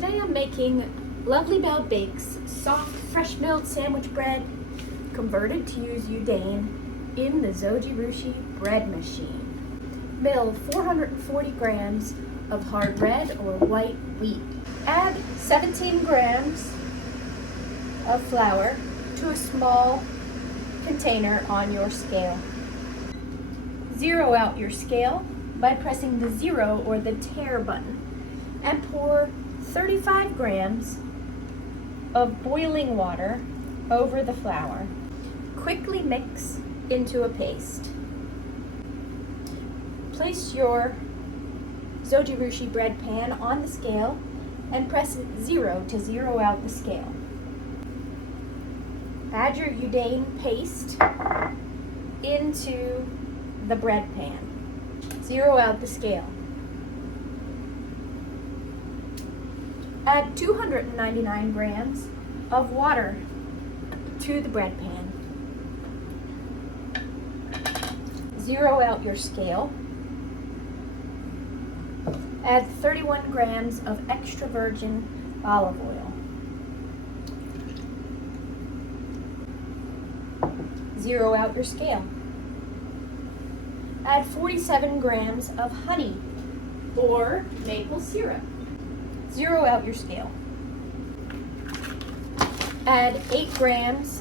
Today I'm making Lovely Bell Bakes soft, fresh milled sandwich bread converted to use yudane in the Zojirushi bread machine. Mill 440 grams of hard red or white wheat. Add 17 grams of flour to a small container on your scale. Zero out your scale by pressing the 0 or the tare button and pour 35 grams of boiling water over the flour. Quickly mix into a paste. Place your Zojirushi bread pan on the scale and press 0 to zero out the scale. Add your yudane paste into the bread pan. Zero out the scale. Add 299 grams of water to the bread pan. Zero out your scale. Add 31 grams of extra virgin olive oil. Zero out your scale. Add 47 grams of honey or maple syrup. Zero out your scale. Add 8 grams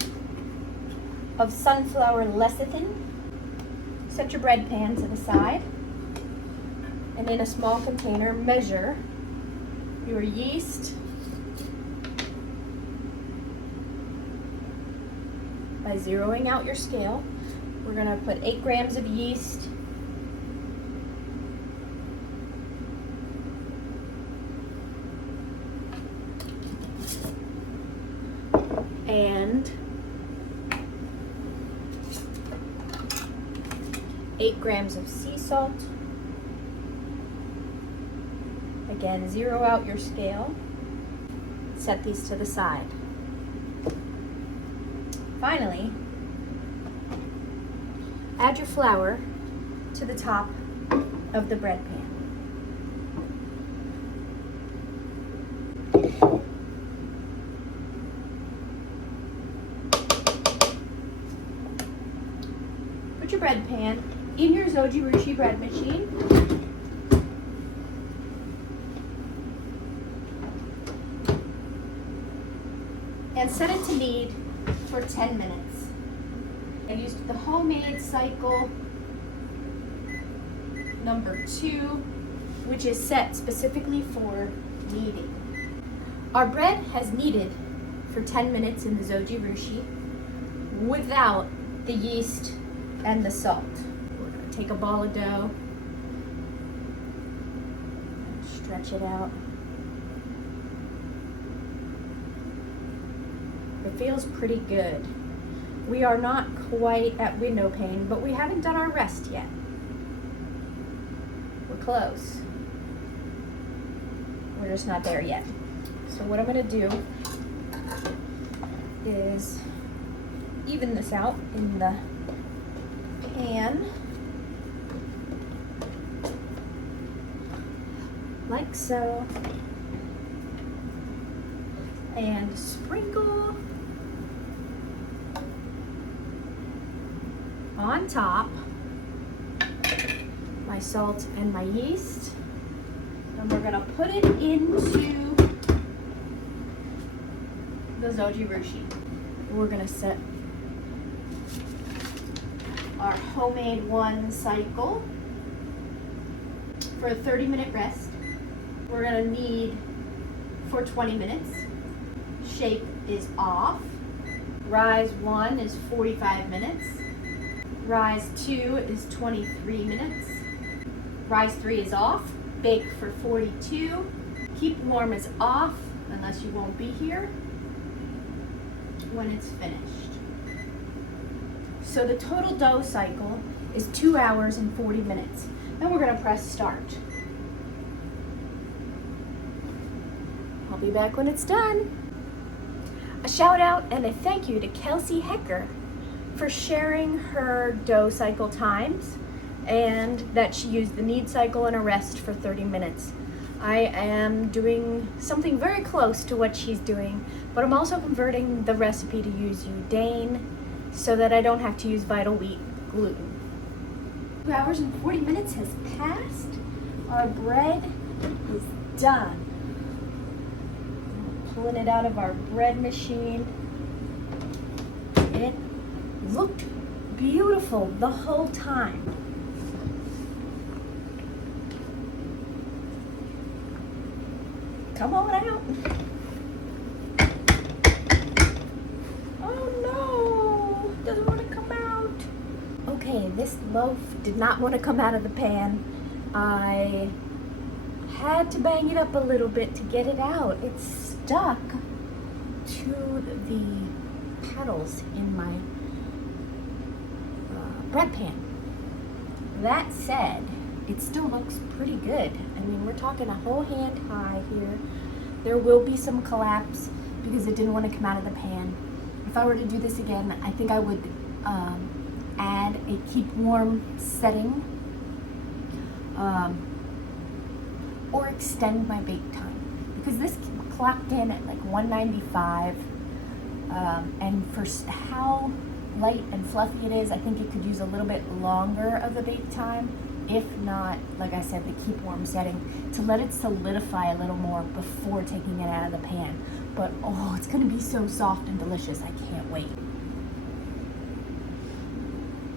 of sunflower lecithin. Set your bread pan to the side. And in a small container, measure your yeast by zeroing out your scale. We're going to put 8 grams of yeast and 8 grams of sea salt. Again, zero out your scale. Set these to the side. Finally, add your flour to the top of the bread pan. Put your bread pan in your Zojirushi bread machine. And set it to knead for 10 minutes. I used the homemade cycle number 2, which is set specifically for kneading. Our bread has kneaded for 10 minutes in the Zojirushi without the yeast and the salt. We're going to take a ball of dough, stretch it out. It feels pretty good. We are not quite at window pane, but we haven't done our rest yet. We're close. We're just not there yet. So what I'm going to do is even this out in the pan, like so, and sprinkle on top my salt and my yeast, and we're going to put it into the Zojirushi. We're going to set our homemade 1 cycle for a 30-minute rest. We're going to knead for 20 minutes. Shake is off. Rise 1 is 45 minutes. Rise 2 is 23 minutes. Rise 3 is off. Bake for 42. Keep warm is off, unless you won't be here when it's finished. So the total dough cycle is 2 hours and 40 minutes. Then we're going to press start. I'll be back when it's done. A shout out and a thank you to Kelsey Hecker for sharing her dough cycle times and that she used the knead cycle and a rest for 30 minutes. I am doing something very close to what she's doing, but I'm also converting the recipe to use yudane so that I don't have to use vital wheat gluten. 2 hours and 40 minutes has passed. Our bread is done. Pulling it out of our bread machine. It looked beautiful the whole time. Come on out. Oh no, doesn't want to come out. Okay, this loaf did not want to come out of the pan. I had to bang it up a little bit to get it out. It's stuck to the petals in my bread pan. That said, it still looks pretty good. I mean, we're talking a whole hand high here. There will be some collapse because it didn't want to come out of the pan. If I were to do this again, I think I would add a keep warm setting or extend my bake time, because this clocked in at like 195, and for how light and fluffy it is, I think it could use a little bit longer of a bake time, if not, like I said, the keep warm setting, to let it solidify a little more before taking it out of the pan. But oh, it's gonna be so soft and delicious. I can't wait.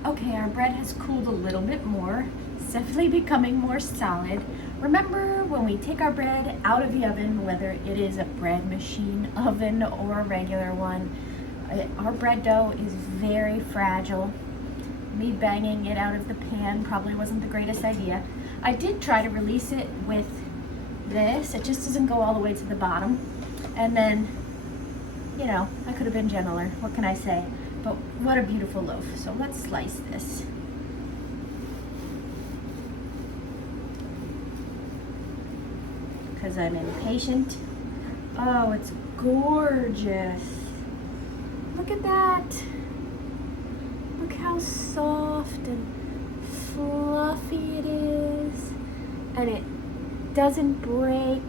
Okay, our bread has cooled a little bit more. It's definitely becoming more solid. Remember, when we take our bread out of the oven, whether it is a bread machine oven or a regular one, our bread dough is very fragile. Me banging it out of the pan probably wasn't the greatest idea. I did try to release it with this. It just doesn't go all the way to the bottom. And then, you know, I could have been gentler. What can I say? But what a beautiful loaf. So let's slice this. Because I'm impatient. Oh, it's gorgeous. Look at that. Look how soft and fluffy it is. And it doesn't break.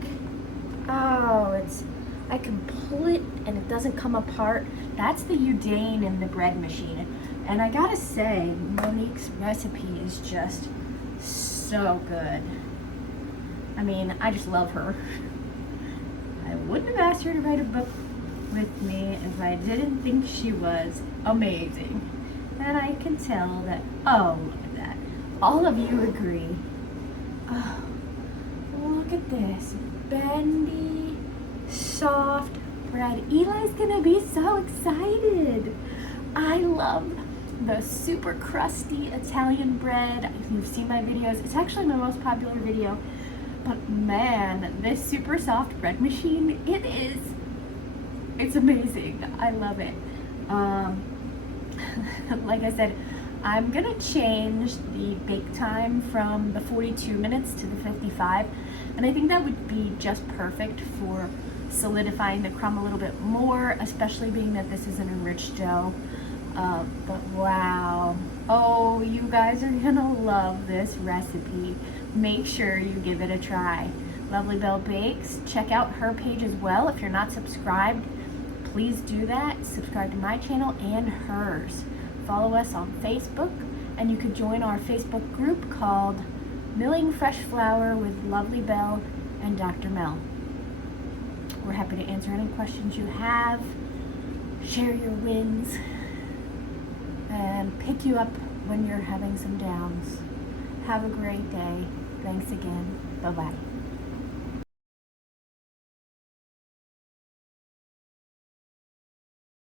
Oh, I can pull it and it doesn't come apart. That's the yudane in the bread machine. And I gotta say, Monique's recipe is just so good. I mean, I just love her. I wouldn't have asked her to write a book with me if I didn't think she was amazing. And I can tell that, oh, look at that. All of you agree. Oh, look at this. Bendy, soft bread. Eli's gonna be so excited. I love the super crusty Italian bread. If you've seen my videos, it's actually my most popular video. But man, this super soft bread machine, it's amazing. I love it. Like I said, I'm gonna change the bake time from the 42 minutes to the 55. And I think that would be just perfect for solidifying the crumb a little bit more, especially being that this is an enriched dough. But wow. Oh, you guys are gonna love this recipe. Make sure you give it a try. Lovely Belle Bakes. Check out her page as well. If you're not subscribed, please do that. Subscribe to my channel and hers. Follow us on Facebook, and you could join our Facebook group called Milling Fresh Flour with Lovely Belle and Dr. Mel. We're happy to answer any questions you have, share your wins, and pick you up when you're having some downs. Have a great day. Thanks again. Bye-bye.